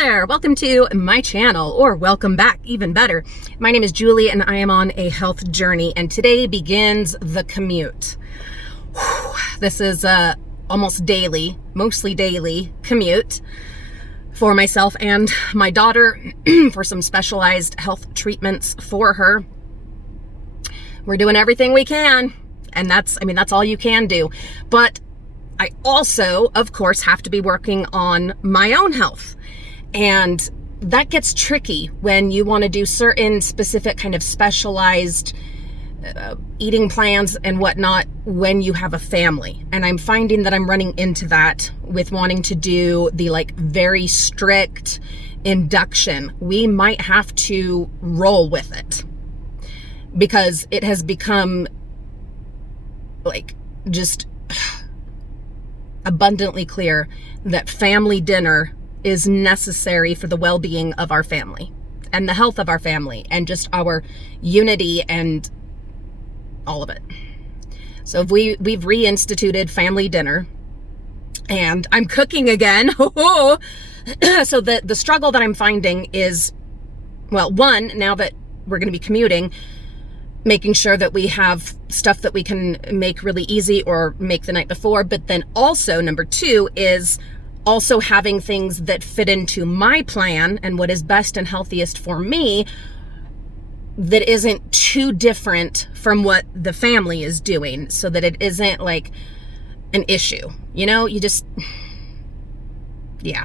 there, welcome to my channel, or welcome back, even better. My name is Julie and I am on a health journey, and today begins the commute. This is almost daily, mostly daily commute for myself and my daughter for some specialized health treatments for her. We're doing everything we can, and that's all you can do. But I also, of course, have to be working on my own health. And that gets tricky when you want to do certain specific kind of specialized eating plans and whatnot when you have a family. And I'm finding that I'm running into that with wanting to do the very strict induction. We might have to roll with it because it has become just abundantly clear that family dinner is necessary for the well-being of our family and the health of our family and just our unity and all of it. So we've reinstituted family dinner and I'm cooking again. So the struggle that I'm finding is, well, one, now that we're going to be commuting, making sure that we have stuff that we can make really easy or make the night before. But then also, number two is also having things that fit into my plan and what is best and healthiest for me that isn't too different from what the family is doing, so that it isn't an issue. Yeah.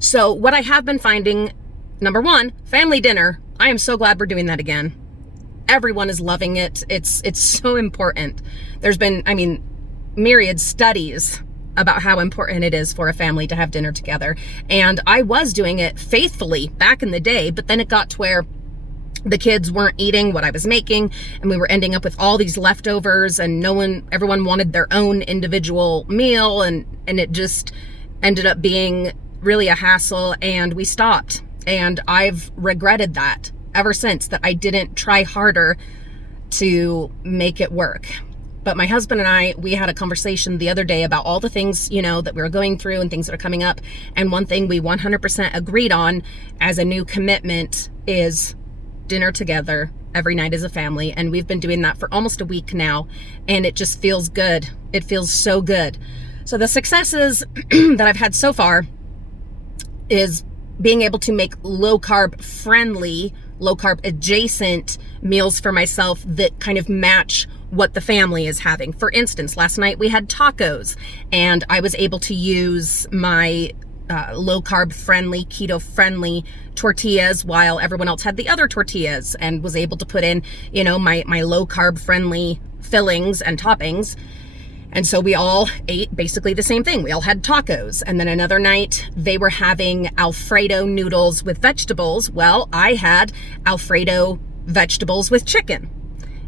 So what I have been finding, number one, family dinner. I am so glad we're doing that again. Everyone is loving it. It's so important. There's been, myriad studies about how important it is for a family to have dinner together. And I was doing it faithfully back in the day, but then it got to where the kids weren't eating what I was making, and we were ending up with all these leftovers, and everyone wanted their own individual meal, and it just ended up being really a hassle, and we stopped. And I've regretted that ever since, that I didn't try harder to make it work. But my husband and I, we had a conversation the other day about all the things, that we were going through and things that are coming up. And one thing we 100% agreed on as a new commitment is dinner together every night as a family. And we've been doing that for almost a week now. And it just feels good. It feels so good. So the successes that I've had so far is being able to make low carb adjacent meals for myself that kind of match what the family is having. For instance, last night we had tacos, and I was able to use my low carb friendly, keto friendly tortillas while everyone else had the other tortillas, and was able to put in, my low carb friendly fillings and toppings. And so we all ate basically the same thing. We all had tacos. And then another night they were having Alfredo noodles with vegetables. Well, I had Alfredo vegetables with chicken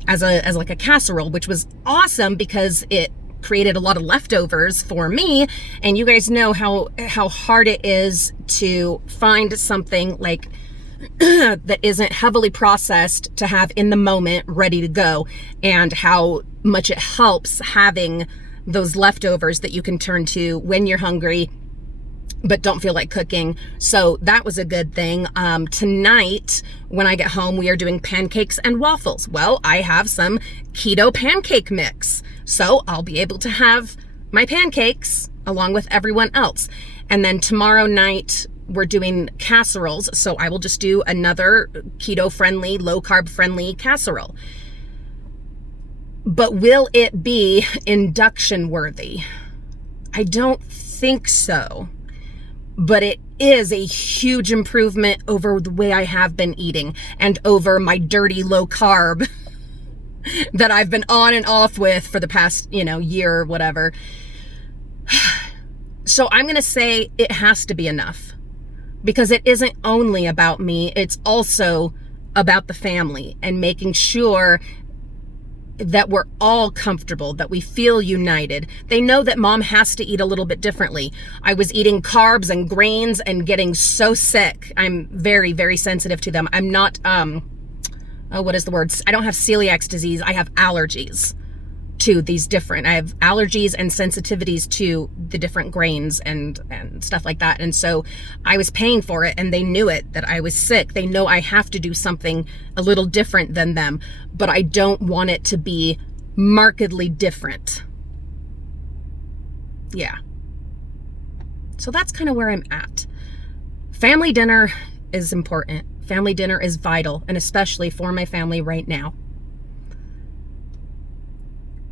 as a casserole, which was awesome because it created a lot of leftovers for me. And you guys know how hard it is to find something that isn't heavily processed to have in the moment ready to go, and how much it helps having those leftovers that you can turn to when you're hungry but don't feel like cooking. So that was a good thing. Tonight when I get home, we are doing pancakes and waffles. Well, I have some keto pancake mix, so I'll be able to have my pancakes along with everyone else. And then tomorrow night we're doing casseroles, so I will just do another keto-friendly, low-carb-friendly casserole. But will it be induction-worthy? I don't think so. But it is a huge improvement over the way I have been eating and over my dirty low-carb that I've been on and off with for the past, year or whatever. So I'm going to say it has to be enough. Because it isn't only about me, it's also about the family and making sure that we're all comfortable, that we feel united. They know that mom has to eat a little bit differently. I was eating carbs and grains and getting so sick. I'm very, very sensitive to them. I'm not, what is the word? I don't have celiac disease. I have allergies to these different, I have allergies and sensitivities to the different grains and stuff like that. And so I was paying for it, and they knew it, that I was sick. They know I have to do something a little different than them, but I don't want it to be markedly different. Yeah. So that's kind of where I'm at. Family dinner is important. Family dinner is vital, and especially for my family right now.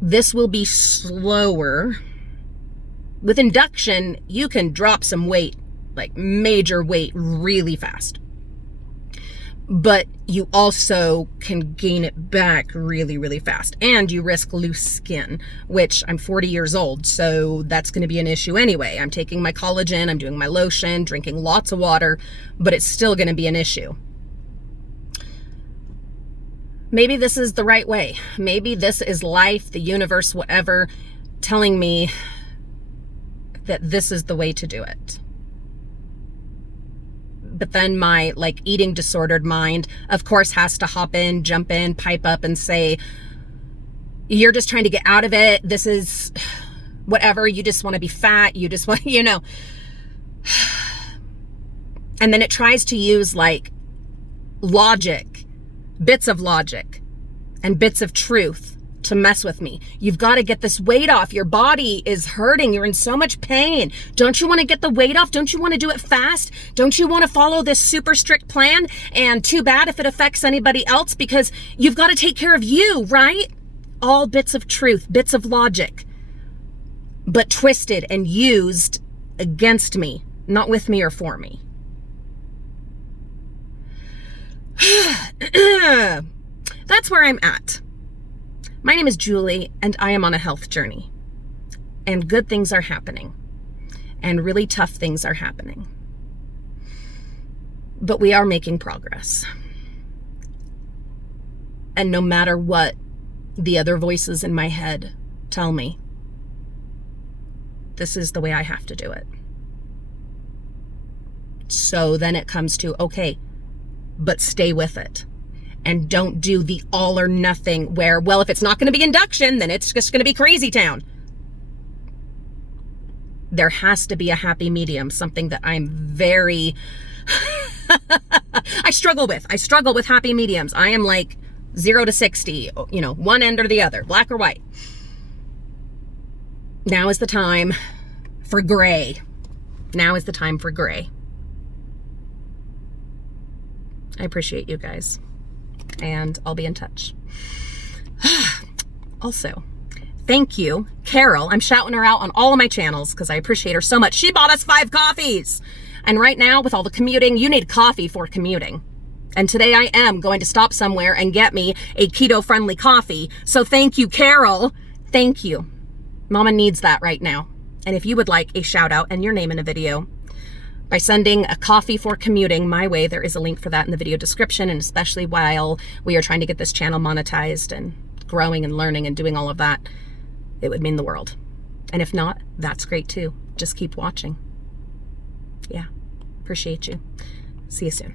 This will be slower. With induction, you can drop some weight, like major weight, really fast. But you also can gain it back really, really fast. And you risk loose skin, which I'm 40 years old, so that's going to be an issue anyway. I'm taking my collagen, I'm doing my lotion, drinking lots of water, but it's still going to be an issue. Maybe this is the right way. Maybe this is life, the universe, whatever, telling me that this is the way to do it. But then my like eating disordered mind, of course, has to hop in, jump in, pipe up and say, you're just trying to get out of it. This is whatever. You just want to be fat. You just want, you know. And then it tries to use like logic, bits of logic and bits of truth to mess with me. You've got to get this weight off. Your body is hurting. You're in so much pain. Don't you want to get the weight off? Don't you want to do it fast? Don't you want to follow this super strict plan? And too bad if it affects anybody else, because you've got to take care of you, right? All bits of truth, bits of logic, but twisted and used against me, not with me or for me. That's where I'm at. My name is Julie, and I am on a health journey. And good things are happening. And really tough things are happening. But we are making progress. And no matter what the other voices in my head tell me, this is the way I have to do it. So then it comes to, okay, but stay with it. And don't do the all or nothing where, well, if it's not going to be induction, then it's just going to be crazy town. There has to be a happy medium, something that I'm very, I struggle with. I struggle with happy mediums. I am like 0 to 60, you know, one end or the other, black or white. Now is the time for gray. Now is the time for gray. I appreciate you guys. And I'll be in touch. Also, thank you, Carol. I'm shouting her out on all of my channels because I appreciate her so much. She bought us 5 coffees. And right now, with all the commuting, you need coffee for commuting. And today I am going to stop somewhere and get me a keto-friendly coffee. So thank you, Carol. Thank you. Mama needs that right now. And if you would like a shout out and your name in a video, by sending a coffee for commuting my way, there is a link for that in the video description, and especially while we are trying to get this channel monetized and growing and learning and doing all of that, it would mean the world. And if not, that's great too. Just keep watching. Yeah, appreciate you. See you soon.